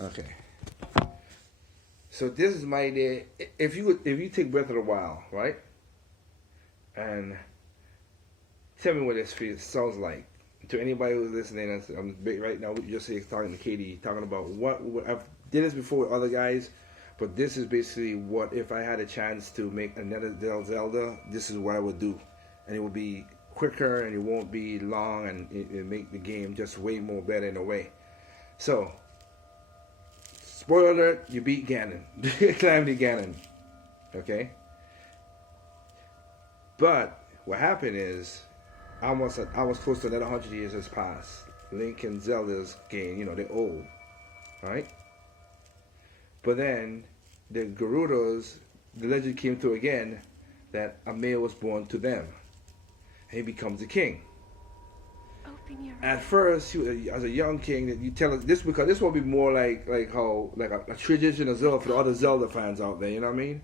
Okay. So this is my idea. If you take Breath of the Wild, right, and tell me what this sounds like to anybody who's listening. I'm right now. Just talking to Katie, talking about what I've did this before with other guys, but this is basically what if I had a chance to make another Zelda. This is what I would do, and it would be quicker and it won't be long and it make the game just way more better in a way. So, spoiler alert: you beat Ganon, Calamity Ganon. Okay, but what happened is almost close to another 100 years has passed. Link and Zelda's game, they're old, right? But then the Gerudos, the legend came through again that a male was born to them, and he becomes the king. At first, as a young king, that you tell us this because this will be more like a tradition of Zelda for the other Zelda fans out there. You know what I mean?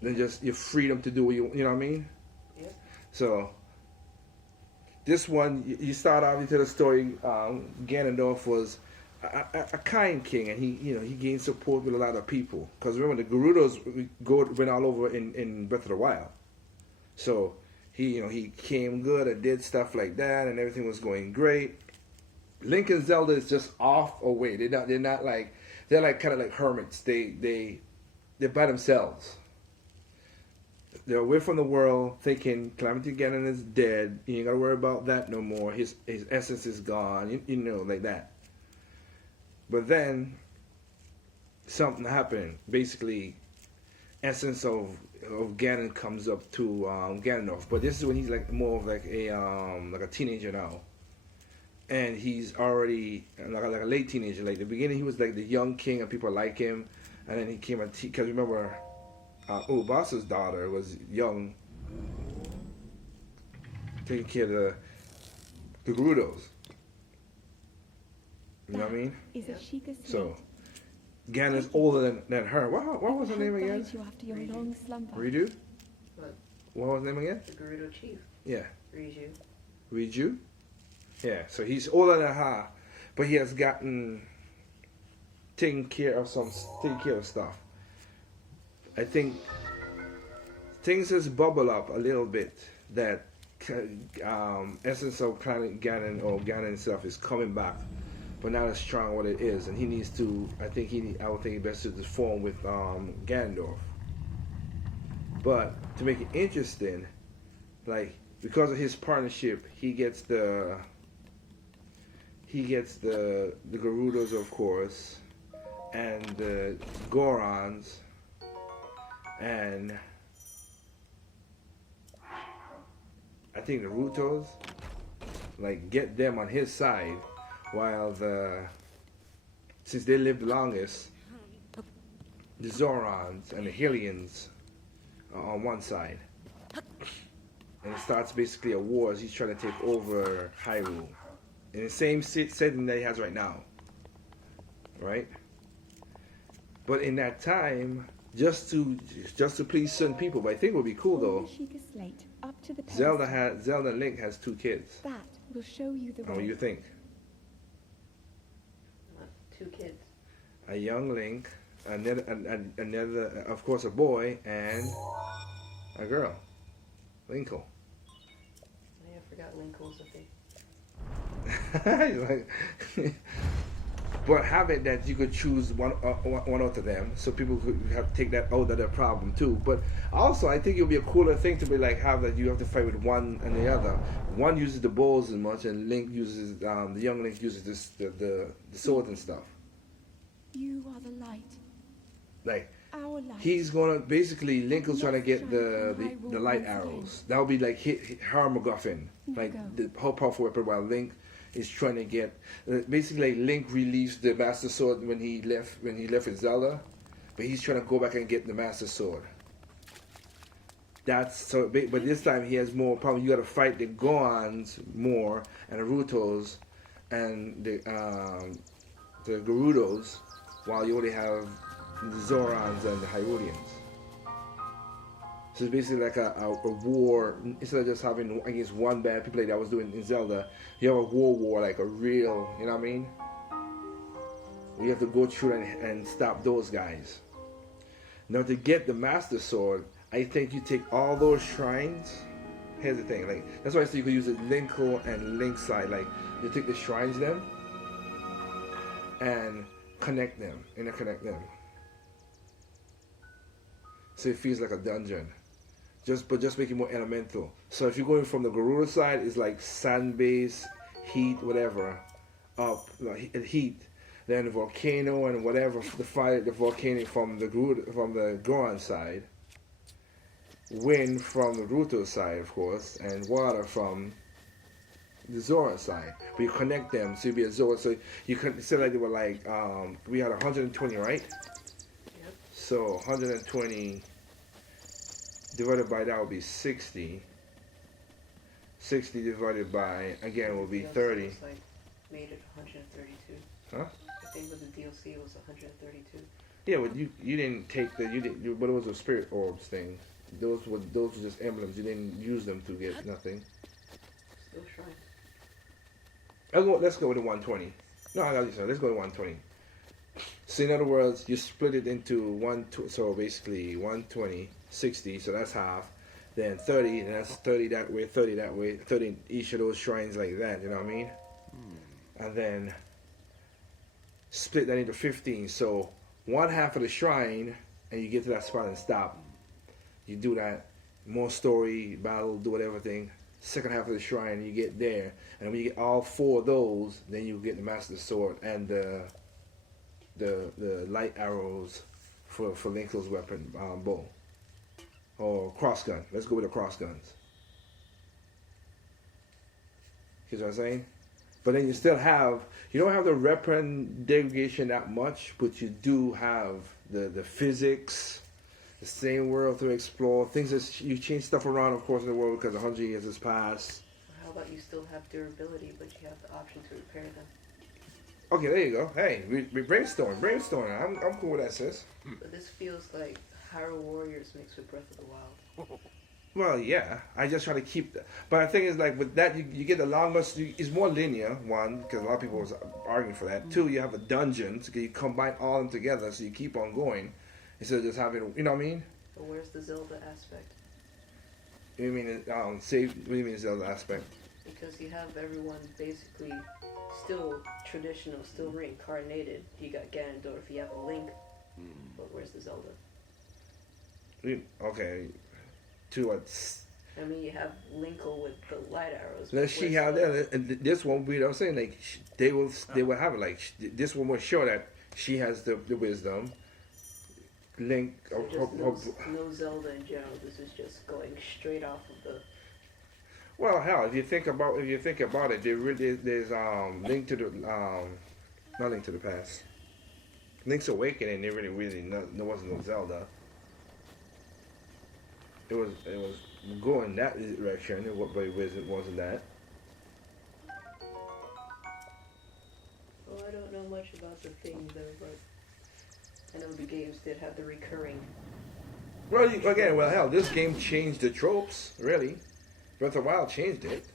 Than just your freedom to do what you know what I mean? Yeah. So this one, you start off into the story. Ganondorf was a kind king, and he gained support with a lot of people. Because remember, the Gerudos went all over in Breath of the Wild. So he came good and did stuff like that, and everything was going great. Link and Zelda is just off away. They're not like they're like kind of like hermits. They're by themselves. They're away from the world, thinking Calamity Ganon is dead. You ain't gotta worry about that no more. His essence is gone. Like that. But then something happened. Basically, essence of Ganon comes up to Ganondorf. But this is when he's like more of like a teenager now, and he's already like a late teenager. Like the beginning, he was like the young king, and people like him, and then he came because remember. Boss's daughter was young, taking care of the Gerudos. You know what I mean? So, Ganon's older than her. What was her name again? You after your long slumber. Ridu? What was her name again? The Gerudo chief. Yeah. Riju. Yeah, so he's older than her, but he has taken care of stuff. I think things has bubbled up a little bit that essence of Ganon or Ganon itself is coming back, but not as strong what it is, and he needs to. I would think he best to form with Ganondorf. But to make it interesting, like because of his partnership, he gets the Gerudos, of course, and the Gorons. And I think the Rutos, like, get them on his side, while since they live the longest, the Zorons and the Hylians are on one side. And it starts basically a war as he's trying to take over Hyrule. In the same setting that he has right now. Right? But in that time, just to please certain people, but I think it would be cool though. Zelda and Link has 2 kids. That will show you the way. What do you think? 2 kids. A young Link, another, of course, a boy and a girl, Linkle. I forgot Linkle's a thing. But have it that you could choose one out of them, so people could have to take that out of their problem too. But also, I think it would be a cooler thing to be like have that you have to fight with one and the other. One uses the bows as much, and Link uses the young Link uses the sword and stuff. You are the light. Like our light. He's gonna basically Link is trying to get the light arrows. That would be like her MacGuffin, like the whole powerful weapon. While Link is trying to get basically like Link relieves the Master Sword when he left with Zelda, but he's trying to go back and get the Master Sword. That's so, but this time he has more problem. You got to fight the Goons more and the Rutos and the Gerudos, while you only have the Zorons and the Hyruleans. So it's basically like a war. Instead of just having against one band, people like that was doing in Zelda, you have a war, like a real, you know what I mean? We have to go through and stop those guys. Now to get the Master Sword, I think you take all those shrines. Here's the thing, like that's why I say you could use it Linko and Link side. Like you take the shrines them and connect them, interconnect them. So it feels like a dungeon. But just make it more elemental. So if you're going from the Garuda side, it's like sand base, heat, whatever, up heat. Then the volcano and whatever the fire, the volcano from the Goron side. Wind from the Ruto side, of course, and water from the Zora side. But you connect them, so you be a Zora. So you can say like they were like we had 120, right? Yep. So 120 divided by that would be 60. 60 divided by again will be 30. Like made it 132. Huh? I think with the DLC it was 132. Yeah, but you didn't take but it was a spirit orbs thing. Those were just emblems. You didn't use them to get nothing. Still shrine. Let's go with the 120. No, I got you. Let's go with 120. So in other words, you split it into so basically 120, 60. So that's half. Then 30, and that's 30 that way, 30 that way, 30 each of those shrines like that. You know what I mean? And then split that into 15. So one half of the shrine, and you get to that spot and stop. You do that, more story, battle, do whatever thing. Second half of the shrine, you get there, and when you get all 4 of those, then you get the Master Sword and the light arrows for Linko's weapon, bow, or cross gun. Let's go with the cross guns. You know what I'm saying? But then you don't have the weapon degradation that much, but you do have the physics. The same world to explore. Things that you change stuff around, of course, in the world because 100 years has passed. How about you still have durability, but you have the option to repair them? Okay, there you go. Hey, we brainstorm. I'm cool with that, sis. But this feels like Hyrule Warriors mixed with Breath of the Wild. Well, yeah. I just try to keep that. But the thing is, like, with that, you get the longest. It's more linear, one, because a lot of people was arguing for that. 2, you have a dungeon, so you combine all of them together, so you keep on going. Instead of just having, you know what I mean? But where's the Zelda aspect? You mean, what do you mean Zelda aspect? Because you have everyone basically still traditional, still reincarnated. You got Ganondorf, you have a Link, but where's the Zelda? Okay, to what? I mean, you have Linkle with the light arrows. Let she have that. And this one, I was saying, like, they will have it. Like, this one will show that she has the wisdom. Link, So no Zelda in general. This is just going straight off of the. Well, hell, if you think about it, there's Link to the not Link to the Past, Link's Awakening. There there wasn't no Zelda. It was going that direction, but it wasn't that. Well, I don't know much about the thing though, but I know the games did have the recurring. Well, hell, this game changed the tropes, really. Breath of the Wild changed it.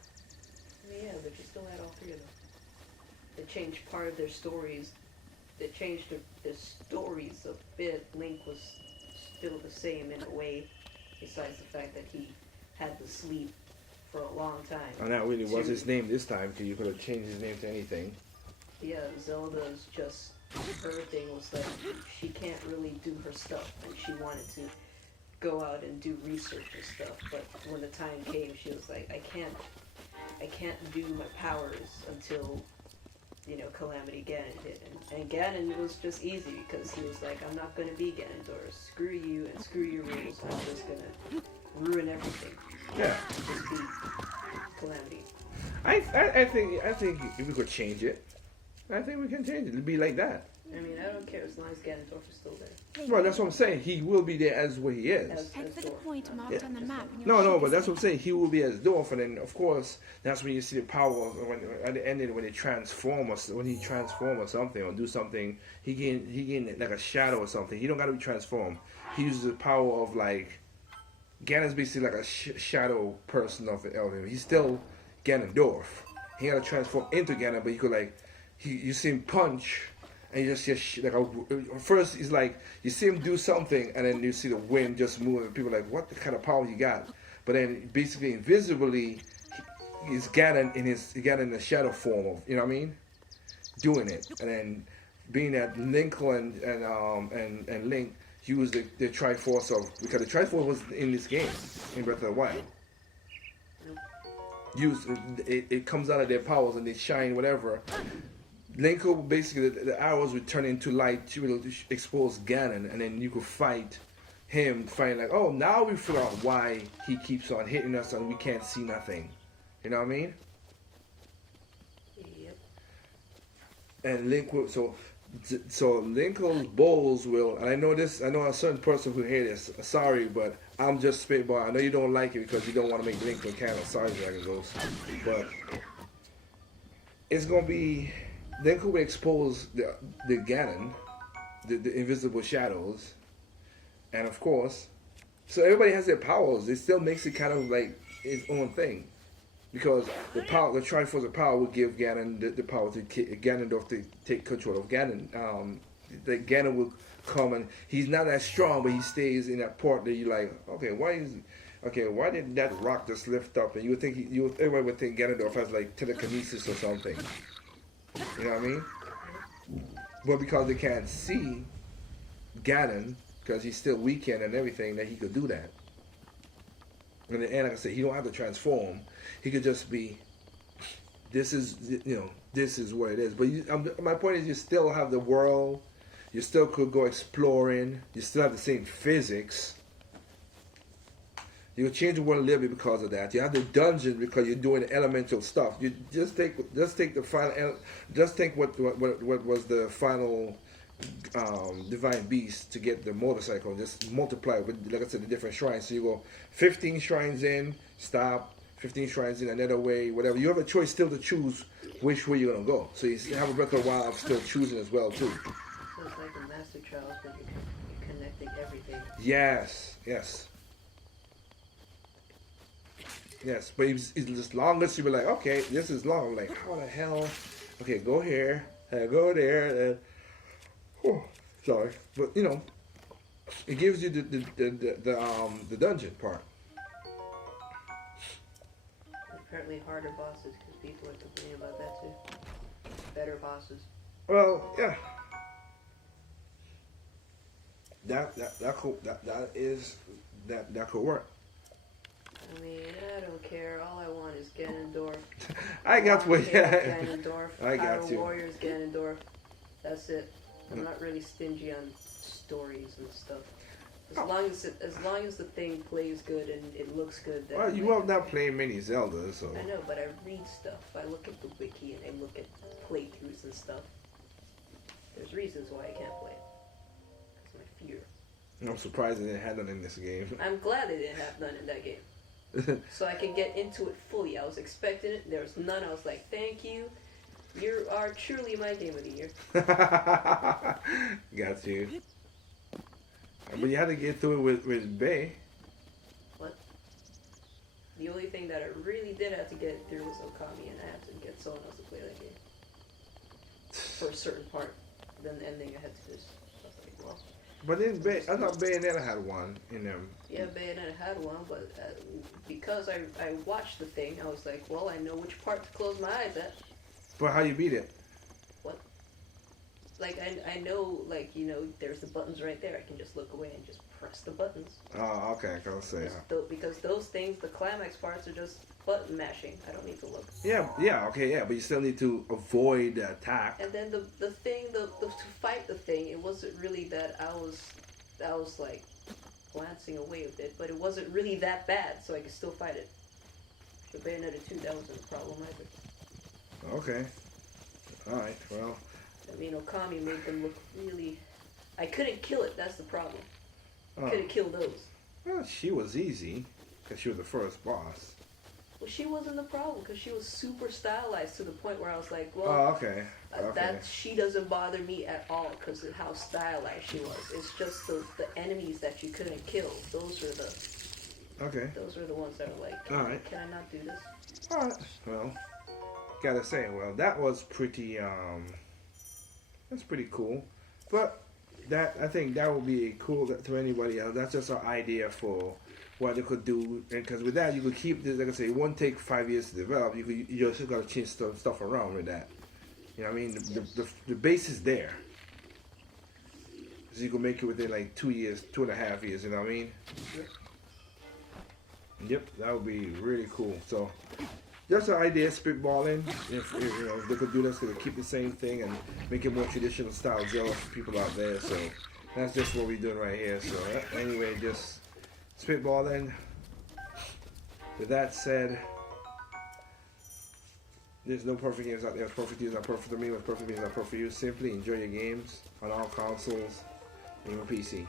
Yeah, but you still had all 3 of them. They changed part of their stories. They changed their stories a bit. Link was still the same in a way, besides the fact that he had to sleep for a long time. And that really was his name this time, because you could have changed his name to anything. Yeah, Zelda's just, her thing was like, she can't really do her stuff, and she wanted to go out and do research and stuff, but when the time came, she was like, I can't do my powers until, Calamity Ganon hit. And Ganon was just easy, because he was like, I'm not going to be Ganondorf, screw you and screw your rules, I'm just going to ruin everything. Yeah. Just be Calamity. I think if we could change it, I think we can change it. It'd be like that. I mean, I don't care as long as Ganondorf is still there. Well, that's what I'm saying. He will be there as what he is. Head for the Dorf. point marked on the map. and No, you'll but see that's the what I'm saying. He will be as Dorf, and then of course that's when you see the power of at the end when he transform or something or do something. He gain like a shadow or something. He don't got to be transformed. He uses the power of like Ganon's basically like a shadow person of the elder. He's still Ganondorf. He got to transform into Ganon, but you could like you see him punch. and you just like first it's like you see him do something, and then you see the wind just move, and people are like, what the kind of power you got? But then basically invisibly, he's Ganon in the shadow form of, you know what I mean, doing it, and then being that Link and Link use the Triforce of, because the Triforce was in this game in Breath of the Wild. Use it comes out of their powers and they shine whatever. Link will basically the arrows would turn into light to expose Ganon, and then you could fight him, find like, oh, now we figure out why he keeps on hitting us and we can't see nothing. You know what I mean? Yep. And Link will so Linkle's bowls will, and I know a certain person who hear this. Sorry, but I'm just spitball. I know you don't like it because you don't want to make Link look kind of sorry, Dragon Ghost, but it's gonna be Link will expose the Ganon, the invisible shadows, and of course, so everybody has their powers. It still makes it kind of like its own thing. Because the Triforce of Power will give Ganon the power to Ganondorf to take control of Ganon. That Ganon will come and he's not that strong, but he stays in that part that you're like, why did that rock just lift up? And you would think everybody would think Ganondorf has like telekinesis or something. You know what I mean? But because they can't see Ganon, because he's still weakened and everything, that he could do that. And like I said, he don't have to transform. He could just be. This is what it is. But my point is, you still have the world. You still could go exploring. You still have the same physics. You change the world a little bit because of that. You have the dungeon because you're doing elemental stuff. You just take the final. Just think what was the final divine beast to get the motorcycle. Just multiply with, like I said, the different shrines. So you go 15 shrines in, stop. 15 shrines in another way, whatever. You have a choice still to choose which way you're gonna go. So you have a Breath of the Wild of still choosing as well too. So it's like the Master Trials, but you're connecting everything. Yes. But it's just longest you be like, okay, this is long. I'm like, how the hell? Okay, go here, go there. Sorry, but it gives you the dungeon part. Apparently harder bosses, because people are complaining about that too. Better bosses. Well, yeah. That could work. I mean, I don't care. All I want is Ganondorf. I got what. Yeah. Ganondorf. I got you. Warriors Ganondorf. That's it. I'm not really stingy on stories and stuff. As long as the thing plays good and it looks good. Then Well, you have not played many Zelda, so. I know, but I read stuff. I look at the wiki and I look at playthroughs and stuff. There's reasons why I can't play it. It's my fear. I'm surprised they didn't have none in this game. I'm glad they didn't have none in that game. So I can get into it fully. I was expecting it. There was none. I was like, thank you. You are truly my game of the year. Got you. But you had to get through it with Bay. What? The only thing that I really did have to get through was Okami, and I had to get someone else to play that game. For a certain part. Then the ending I had to just... I was like, well... But then I thought Bayonetta had one in them. Yeah, Bayonetta had one, but because I watched the thing, I was like, well, I know which part to close my eyes at. But how you beat it? What? Like, I know, like, there's the buttons right there. I can just look away and just press the buttons. Oh, okay, I can't say. Because those things, the climax parts are just button mashing. I don't need to look. Yeah, but you still need to avoid the attack. And then the thing, to fight the thing, it wasn't really that I was like glancing away with it, but it wasn't really that bad, so I could still fight it. For Bayonetta 2, that wasn't a problem either. Okay. Alright, well. I mean, Okami made them look really... I couldn't kill it, that's the problem. I couldn't kill those. Well, she was easy, because she was the first boss. Well, she wasn't the problem, because she was super stylized to the point where I was like, well... Oh, okay. She doesn't bother me at all, because of how stylized she was. It's just the enemies that you couldn't kill. Those are the... Okay. Those are the ones that are like, can I not do this? Alright. Well, gotta say, that was pretty, That's pretty cool. But that I think that would be cool to anybody else. That's just an idea for what they could do. And because with that, you could keep this. Like I say, it won't take 5 years to develop. You just got to change stuff around with that. You know what I mean? The base is there. So you can make it within like 2 years, 2.5 years. You know what I mean? Yep, that would be really cool. So. Just an idea, spitballing. If you know if they could do this, they could keep the same thing and make it more traditional style Zelda for people out there. So that's just what we're doing right here. So anyway, just spitballing. With that said, there's no perfect games out there. What's perfect is not perfect for me. What's perfect is not perfect for you. Simply enjoy your games on all consoles and your PC.